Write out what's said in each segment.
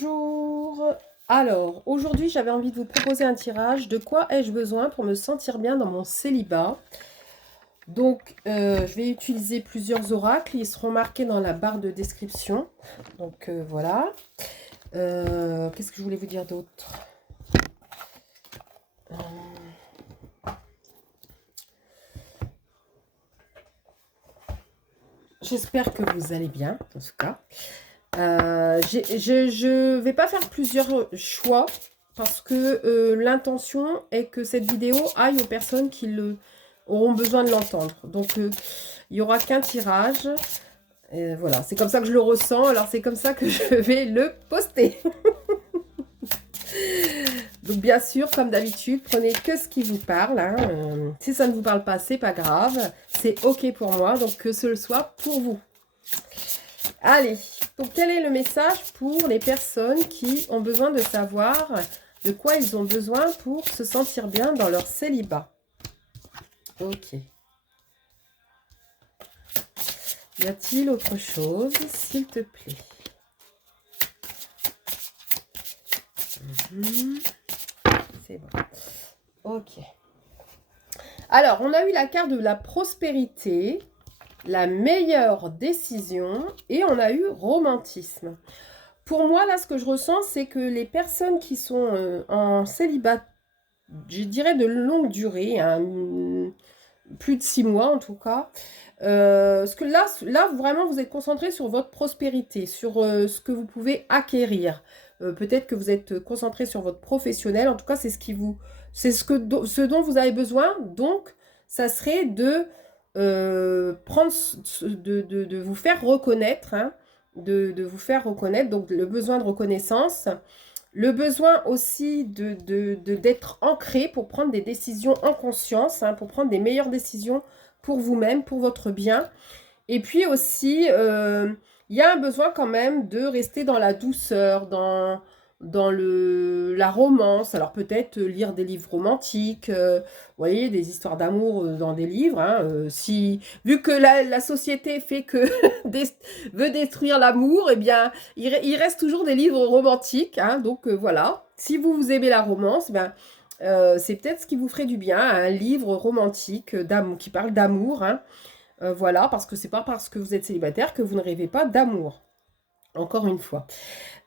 Bonjour. Alors, aujourd'hui, j'avais envie de vous proposer un tirage. De quoi ai-je besoin pour me sentir bien dans mon célibat? Donc, je vais utiliser plusieurs oracles. Ils seront marqués dans la barre de description. Donc, voilà. Qu'est-ce que je voulais vous dire d'autre? J'espère que vous allez bien, en tout cas. Je vais pas faire plusieurs choix parce que l'intention est que cette vidéo aille aux personnes qui auront besoin de l'entendre. Donc, il n'y aura qu'un tirage. Et voilà, c'est comme ça que je le ressens. Alors, c'est comme ça que je vais le poster. Donc, bien sûr, comme d'habitude, prenez que ce qui vous parle. Hein. Si ça ne vous parle pas, c'est pas grave. C'est OK pour moi. Donc, que ce soit pour vous. Allez, donc quel est le message pour les personnes qui ont besoin de savoir de quoi ils ont besoin pour se sentir bien dans leur célibat? Ok. Y a-t-il autre chose, s'il te plaît? C'est bon. Ok. Alors, on a eu la carte de la prospérité, la meilleure décision et on a eu romantisme. Pour moi, là, ce que je ressens, c'est que les personnes qui sont en célibat, je dirais de longue durée, hein, plus de 6 mois en tout cas, parce que là, vraiment, vous êtes concentré sur votre prospérité, sur ce que vous pouvez acquérir. Peut-être que vous êtes concentré sur votre professionnel. En tout cas, c'est ce dont vous avez besoin. Donc, ça serait de de vous faire reconnaître, hein, de vous faire reconnaître. Donc, le besoin de reconnaissance. Le besoin aussi d'être ancré pour prendre des décisions en conscience, hein, pour prendre des meilleures décisions pour vous-même, pour votre bien. Et puis aussi, il y a un besoin quand même de rester dans la douceur, dans la romance. Alors peut-être lire des livres romantiques, vous voyez, des histoires d'amour dans des livres. Hein, vu que la société fait que veut détruire l'amour, eh bien, il reste toujours des livres romantiques. Hein, donc voilà, si vous aimez la romance, ben, c'est peut-être ce qui vous ferait du bien, un livre romantique d'amour, qui parle d'amour. Hein, voilà, parce que c'est pas parce que vous êtes célibataire que vous ne rêvez pas d'amour. Encore une fois.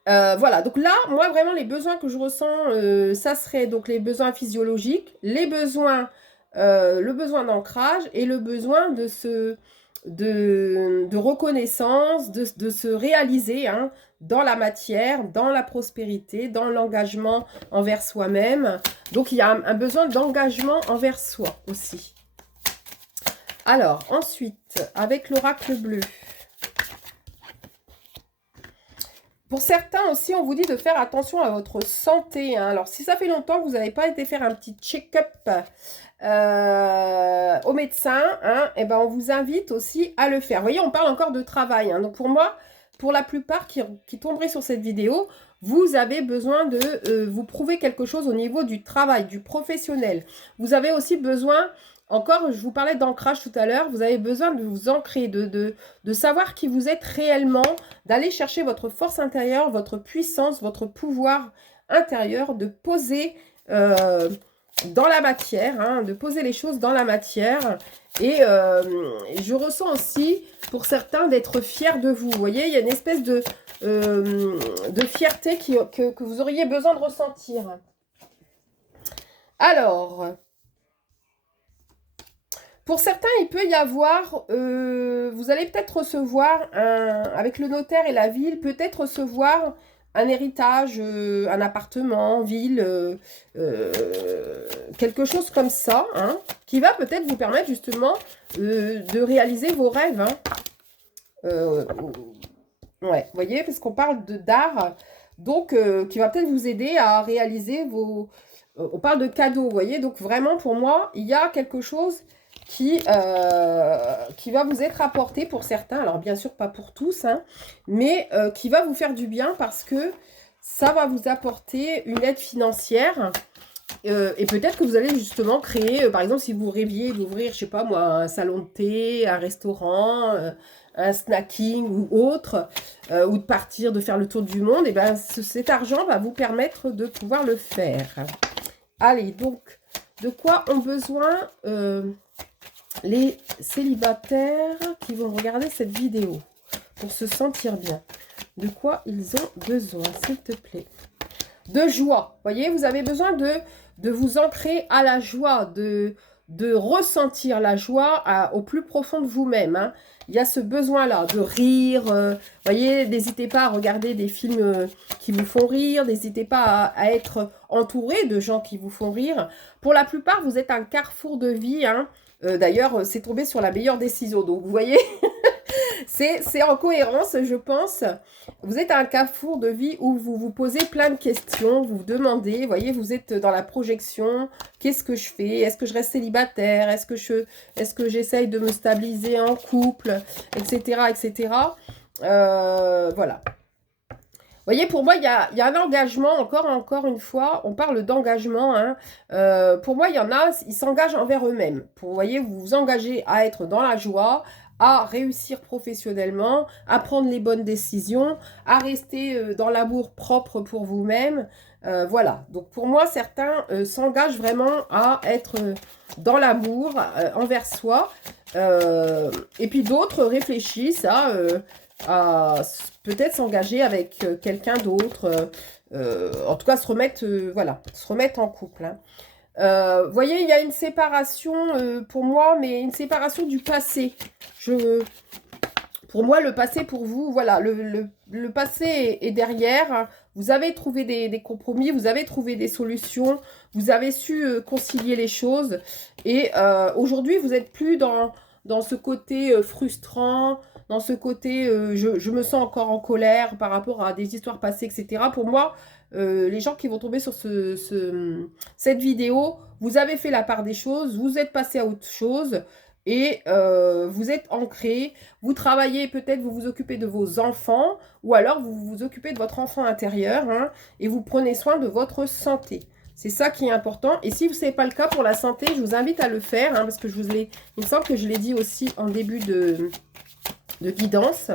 Voilà, donc là, moi, vraiment, les besoins que je ressens, ça serait donc les besoins physiologiques, le besoin d'ancrage et le besoin de reconnaissance, de se réaliser, hein, dans la matière, dans la prospérité, dans l'engagement envers soi-même. Donc, il y a un besoin d'engagement envers soi aussi. Alors, ensuite, avec l'oracle bleu. Pour certains aussi, on vous dit de faire attention à votre santé. Hein. Alors, si ça fait longtemps que vous n'avez pas été faire un petit check-up au médecin, hein, et ben on vous invite aussi à le faire. Vous voyez, on parle encore de travail. Hein. Donc, pour moi, pour la plupart qui tomberaient sur cette vidéo, vous avez besoin de vous prouver quelque chose au niveau du travail, du professionnel. Vous avez aussi besoin... Encore, je vous parlais d'ancrage tout à l'heure, vous avez besoin de vous ancrer, de savoir qui vous êtes réellement, d'aller chercher votre force intérieure, votre puissance, votre pouvoir intérieur, de poser dans la matière, hein, de poser les choses dans la matière. Et je ressens aussi, pour certains, d'être fiers de vous. Vous voyez, il y a une espèce de fierté que vous auriez besoin de ressentir. Alors... Pour certains, il peut y avoir, vous allez peut-être recevoir, avec le notaire et la ville, peut-être recevoir un héritage, un appartement, ville, quelque chose comme ça, hein, qui va peut-être vous permettre justement de réaliser vos rêves. Hein. Ouais, vous voyez, parce qu'on parle d'art, donc qui va peut-être vous aider à réaliser vos... on parle de cadeaux, vous voyez, donc vraiment pour moi, il y a quelque chose qui va vous être apporté pour certains, alors bien sûr pas pour tous, hein, mais qui va vous faire du bien parce que ça va vous apporter une aide financière et peut-être que vous allez justement créer, par exemple si vous rêviez d'ouvrir, je sais pas moi, un salon de thé, un restaurant, un snacking ou autre, ou de partir, de faire le tour du monde, et ben cet argent va vous permettre de pouvoir le faire. Allez, donc, de quoi ont besoin les célibataires qui vont regarder cette vidéo pour se sentir bien? De quoi ils ont besoin, s'il te plaît? De joie. Vous voyez, vous avez besoin de vous ancrer à la joie, de ressentir la joie au plus profond de vous-même. Hein. Il y a ce besoin-là de rire. Vous voyez, n'hésitez pas à regarder des films qui vous font rire. N'hésitez pas à être entouré de gens qui vous font rire. Pour la plupart, vous êtes un carrefour de vie. Hein. D'ailleurs, c'est tombé sur la meilleure décision. Donc, vous voyez, c'est en cohérence, je pense. Vous êtes à un carrefour de vie où vous vous posez plein de questions, vous vous demandez, vous voyez, vous êtes dans la projection, qu'est-ce que je fais? Est-ce que je reste célibataire? Est-ce que j'essaye de me stabiliser en couple? Etc. etc. Voilà. Vous voyez, pour moi, il y a un engagement, encore une fois, on parle d'engagement. Hein. Pour moi, il y en a, ils s'engagent envers eux-mêmes. Vous voyez, vous vous engagez à être dans la joie, à réussir professionnellement, à prendre les bonnes décisions, à rester dans l'amour propre pour vous-même. Voilà, donc pour moi, certains s'engagent vraiment à être dans l'amour envers soi. Et puis d'autres réfléchissent à peut-être s'engager avec quelqu'un d'autre. En tout cas, se remettre, voilà, se remettre en couple. Hein. Vous voyez, il y a une séparation pour moi, mais une séparation du passé. Pour moi, le passé, pour vous, voilà, le passé est derrière. Vous avez trouvé des compromis, vous avez trouvé des solutions, vous avez su concilier les choses. Et aujourd'hui, vous n'êtes plus dans ce côté frustrant, dans ce côté je me sens encore en colère par rapport à des histoires passées, etc. Pour moi, les gens qui vont tomber sur cette vidéo, vous avez fait la part des choses, vous êtes passé à autre chose et vous êtes ancré, vous travaillez peut-être, vous vous occupez de vos enfants ou alors vous vous occupez de votre enfant intérieur hein, et vous prenez soin de votre santé. C'est ça qui est important. Et si ce n'est pas le cas pour la santé, je vous invite à le faire hein, parce que il me semble que je l'ai dit aussi en début de guidance.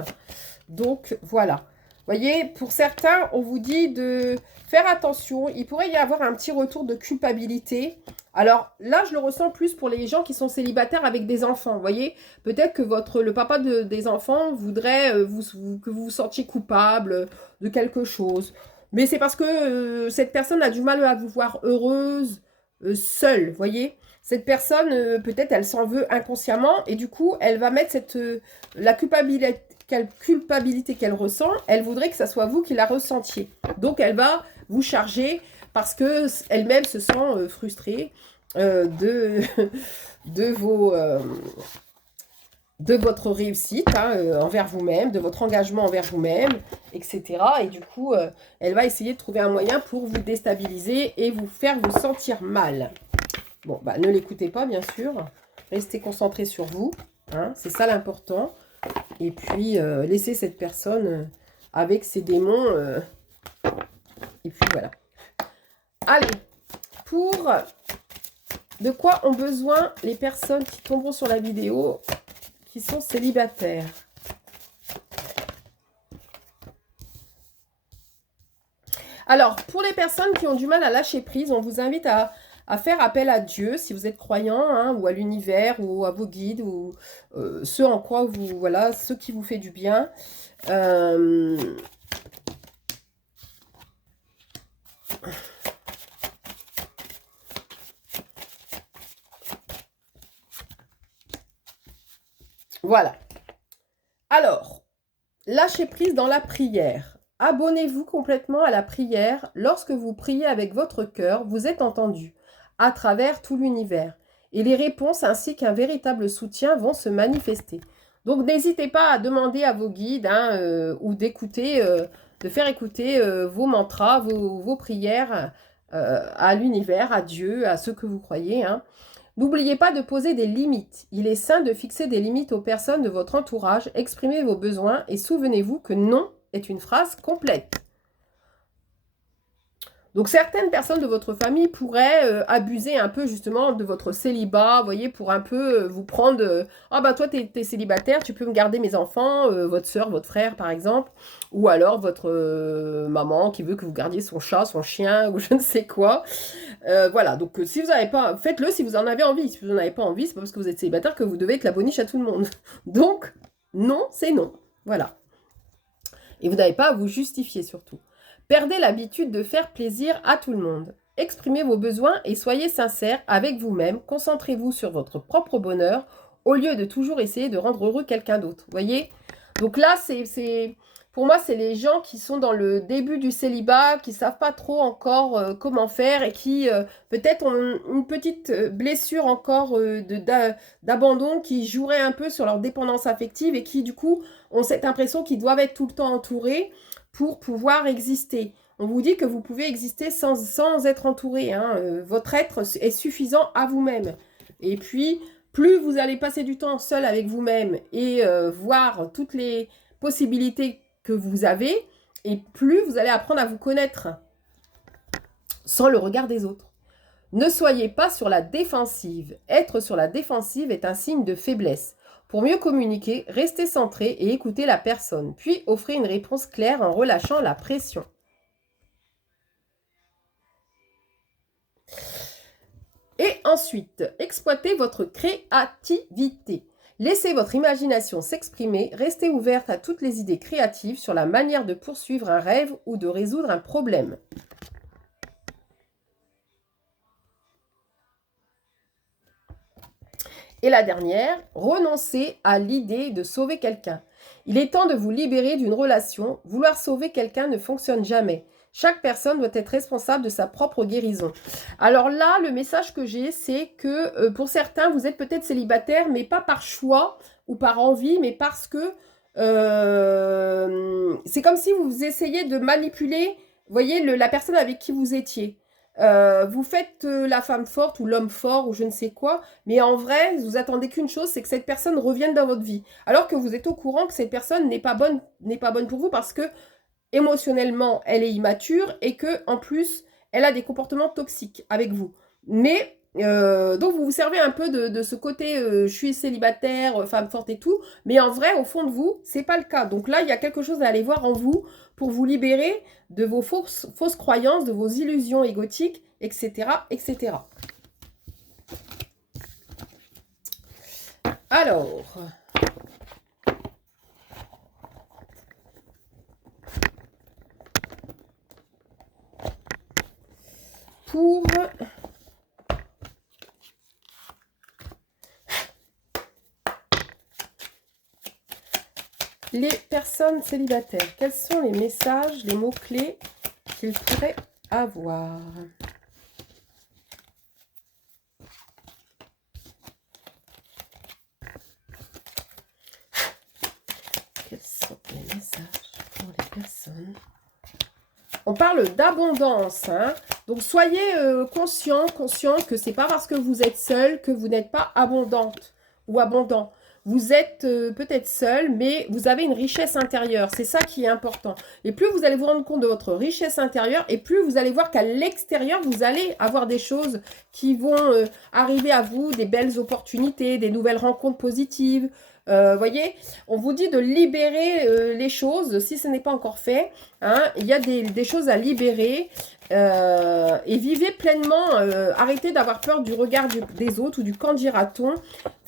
Donc, voilà. Vous voyez, pour certains, on vous dit de faire attention. Il pourrait y avoir un petit retour de culpabilité. Alors là, je le ressens plus pour les gens qui sont célibataires avec des enfants. Vous voyez, peut-être que le papa des enfants voudrait que vous vous sentiez coupable de quelque chose. Mais c'est parce que cette personne a du mal à vous voir heureuse, seule, vous voyez. Cette personne, peut-être, elle s'en veut inconsciemment et du coup, elle va mettre la culpabilité qu'elle ressent, elle voudrait que ça soit vous qui la ressentiez. Donc, elle va vous charger parce que elle-même se sent frustrée de votre réussite hein, envers vous-même, de votre engagement envers vous-même, etc. Et du coup, elle va essayer de trouver un moyen pour vous déstabiliser et vous faire vous sentir mal. Bon, bah, ne l'écoutez pas, bien sûr. Restez concentré sur vous. Hein, c'est ça l'important. Et puis, laissez cette personne avec ses démons. Et puis, voilà. Allez, de quoi ont besoin les personnes qui tomberont sur la vidéo qui sont célibataires? Alors, pour les personnes qui ont du mal à lâcher prise, on vous invite à faire appel à Dieu, si vous êtes croyant, hein, ou à l'univers, ou à vos guides, ou ce en quoi vous, voilà, ce qui vous fait du bien. Voilà. Alors, lâchez prise dans la prière. Abonnez-vous complètement à la prière. Lorsque vous priez avec votre cœur, vous êtes entendu à travers tout l'univers. Et les réponses ainsi qu'un véritable soutien vont se manifester. Donc, n'hésitez pas à demander à vos guides hein, ou d'écouter, de faire écouter vos mantras, vos prières à l'univers, à Dieu, à ceux que vous croyez. Hein. N'oubliez pas de poser des limites. Il est sain de fixer des limites aux personnes de votre entourage. Exprimez vos besoins et souvenez-vous que non est une phrase complète. Donc, certaines personnes de votre famille pourraient abuser un peu justement de votre célibat, vous voyez, pour un peu vous prendre... ah bah toi, t'es célibataire, tu peux me garder mes enfants, votre soeur, votre frère par exemple, ou alors votre maman qui veut que vous gardiez son chat, son chien, ou je ne sais quoi. Voilà, donc si vous n'avez pas... Faites-le si vous en avez envie. Si vous n'en avez pas envie, c'est pas parce que vous êtes célibataire que vous devez être la boniche à tout le monde. Donc, non, c'est non. Voilà. Et vous n'avez pas à vous justifier surtout. Perdez l'habitude de faire plaisir à tout le monde. Exprimez vos besoins et soyez sincère avec vous-même. Concentrez-vous sur votre propre bonheur au lieu de toujours essayer de rendre heureux quelqu'un d'autre. Vous voyez? Donc là, pour moi, c'est les gens qui sont dans le début du célibat, qui ne savent pas trop encore comment faire et qui peut-être ont une petite blessure encore d'abandon qui jouerait un peu sur leur dépendance affective et qui, du coup, ont cette impression qu'ils doivent être tout le temps entourés pour pouvoir exister. On vous dit que vous pouvez exister sans être entouré. Hein. Votre être est suffisant à vous-même. Et puis, plus vous allez passer du temps seul avec vous-même et voir toutes les possibilités que vous avez, et plus vous allez apprendre à vous connaître sans le regard des autres. Ne soyez pas sur la défensive. Être sur la défensive est un signe de faiblesse. Pour mieux communiquer, restez centré et écoutez la personne, puis offrez une réponse claire en relâchant la pression. Et ensuite, exploitez votre créativité. Laissez votre imagination s'exprimer, restez ouverte à toutes les idées créatives sur la manière de poursuivre un rêve ou de résoudre un problème. Et la dernière, renoncez à l'idée de sauver quelqu'un. Il est temps de vous libérer d'une relation. Vouloir sauver quelqu'un ne fonctionne jamais. Chaque personne doit être responsable de sa propre guérison. Alors là, le message que j'ai, c'est que pour certains, vous êtes peut-être célibataire, mais pas par choix ou par envie, mais parce que c'est comme si vous essayez de manipuler, vous voyez, la personne avec qui vous étiez. Vous faites la femme forte ou l'homme fort ou je ne sais quoi, mais en vrai, vous attendez qu'une chose, c'est que cette personne revienne dans votre vie. Alors que vous êtes au courant que cette personne n'est pas bonne pour vous parce que émotionnellement, elle est immature et que en plus, elle a des comportements toxiques avec vous. Mais donc vous vous servez un peu de ce côté je suis célibataire, femme forte et tout, mais en vrai, au fond de vous, c'est pas le cas. Donc là, il y a quelque chose à aller voir en vous pour vous libérer de vos fausses croyances, de vos illusions égotiques, etc., etc. Alors, pour les personnes célibataires, quels sont les messages, les mots-clés qu'ils pourraient avoir? Quels sont les messages pour les personnes? On parle d'abondance, hein. Donc soyez conscient que c'est pas parce que vous êtes seul que vous n'êtes pas abondante ou abondant. Vous êtes peut-être seul, mais vous avez une richesse intérieure. C'est ça qui est important. Et plus vous allez vous rendre compte de votre richesse intérieure, et plus vous allez voir qu'à l'extérieur, vous allez avoir des choses qui vont arriver à vous, des belles opportunités, des nouvelles rencontres positives. Voyez, on vous dit de libérer les choses, si ce n'est pas encore fait. Hein, il y a des choses à libérer. Et vivez pleinement, arrêtez d'avoir peur du regard des autres ou du qu'en dira-t-on.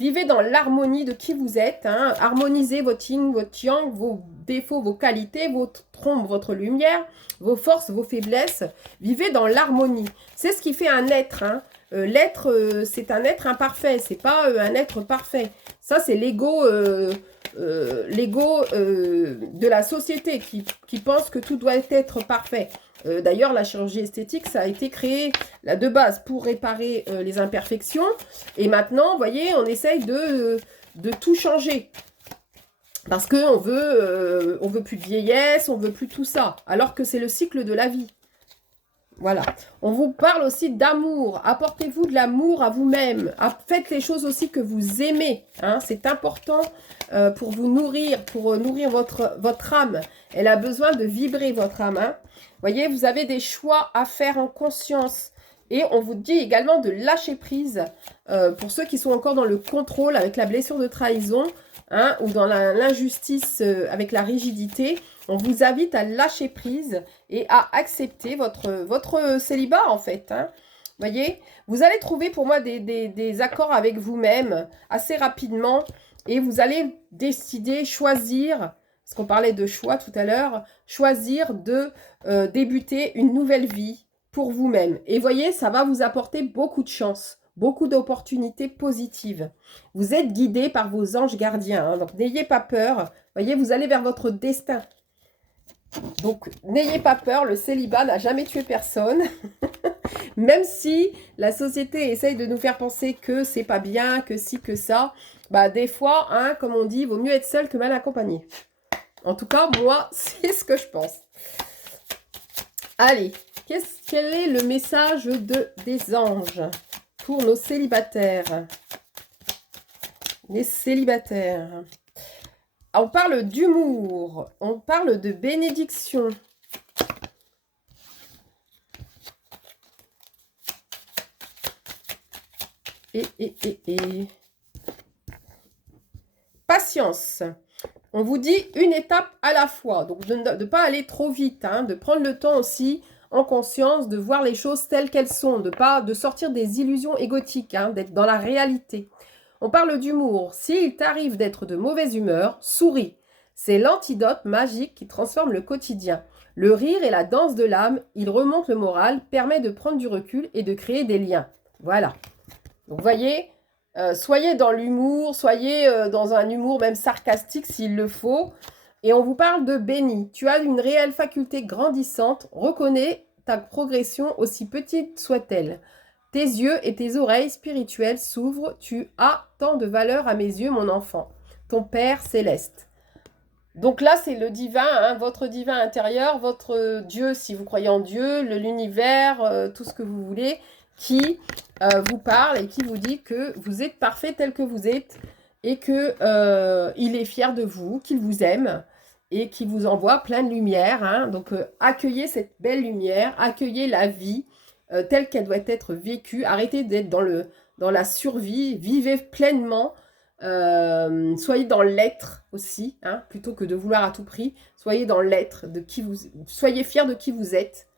Vivez dans l'harmonie de qui vous êtes. Hein, harmonisez votre yin, votre yang, vos défauts, vos qualités, votre ombre, votre lumière, vos forces, vos faiblesses. Vivez dans l'harmonie. C'est ce qui fait un être. Hein. L'être, c'est un être imparfait, c'est pas un être parfait. Ça, c'est l'ego de la société qui pense que tout doit être parfait. D'ailleurs, la chirurgie esthétique, ça a été créé là, de base pour réparer les imperfections. Et maintenant, vous voyez, on essaye de tout changer. Parce qu'on veut plus de vieillesse, on veut plus tout ça. Alors que c'est le cycle de la vie. Voilà. On vous parle aussi d'amour. Apportez-vous de l'amour à vous-même. Faites les choses aussi que vous aimez. Hein. C'est important pour vous nourrir, pour nourrir votre âme. Elle a besoin de vibrer, votre âme. Hein. Voyez, vous avez des choix à faire en conscience. Et on vous dit également de lâcher prise. Pour ceux qui sont encore dans le contrôle avec la blessure de trahison, hein, ou dans l'injustice avec la rigidité, on vous invite à lâcher prise et à accepter votre célibat, en fait. Hein. Voyez, vous allez trouver pour moi des accords avec vous-même assez rapidement et vous allez décider, choisir, parce qu'on parlait de choix tout à l'heure, choisir de débuter une nouvelle vie pour vous-même. Et voyez, ça va vous apporter beaucoup de chance, beaucoup d'opportunités positives. Vous êtes guidé par vos anges gardiens, hein, donc n'ayez pas peur. Voyez, vous allez vers votre destin. Donc, n'ayez pas peur, le célibat n'a jamais tué personne. Même si la société essaye de nous faire penser que c'est pas bien, que si, que ça, bah des fois, hein, comme on dit, il vaut mieux être seul que mal accompagné. En tout cas, moi, c'est ce que je pense. Allez, quel est le message des anges pour nos célibataires? Les célibataires. On parle d'humour, on parle de bénédiction. Et. Patience. On vous dit une étape à la fois. Donc, de ne pas aller trop vite, hein, de prendre le temps aussi, en conscience, de voir les choses telles qu'elles sont, de sortir des illusions égotiques, hein, d'être dans la réalité. On parle d'humour. S'il t'arrive d'être de mauvaise humeur, souris. C'est l'antidote magique qui transforme le quotidien. Le rire est la danse de l'âme, il remonte le moral, permet de prendre du recul et de créer des liens. Voilà. Donc, vous voyez, soyez dans l'humour, soyez dans un humour même sarcastique s'il le faut. Et on vous parle de béni. Tu as une réelle faculté grandissante. Reconnais ta progression aussi petite soit-elle. Tes yeux et tes oreilles spirituelles s'ouvrent. Tu as tant de valeur à mes yeux, mon enfant. Ton Père céleste. Donc là, c'est le divin, hein, votre divin intérieur, votre Dieu, si vous croyez en Dieu, l'univers, tout ce que vous voulez, qui vous parle et qui vous dit que vous êtes parfait tel que vous êtes et que il est fier de vous, qu'il vous aime et qu'il vous envoie plein de lumière. Hein. Donc, accueillez cette belle lumière, accueillez la vie telle qu'elle doit être vécue. Arrêtez d'être dans la survie, vivez pleinement. Soyez dans l'être aussi, hein, plutôt que de vouloir à tout prix. Soyez dans l'être, soyez fiers de qui vous êtes.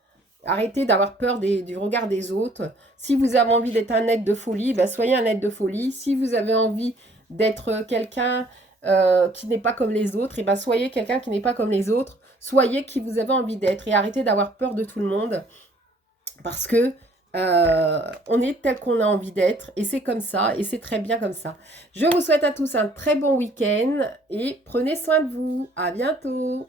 Arrêtez d'avoir peur du regard des autres. Si vous avez envie d'être un être de folie, ben soyez un être de folie. Si vous avez envie d'être quelqu'un qui n'est pas comme les autres, et ben soyez quelqu'un qui n'est pas comme les autres. Soyez qui vous avez envie d'être et arrêtez d'avoir peur de tout le monde. Parce que on est tel qu'on a envie d'être et c'est comme ça et c'est très bien comme ça. Je vous souhaite à tous un très bon week-end et prenez soin de vous. À bientôt.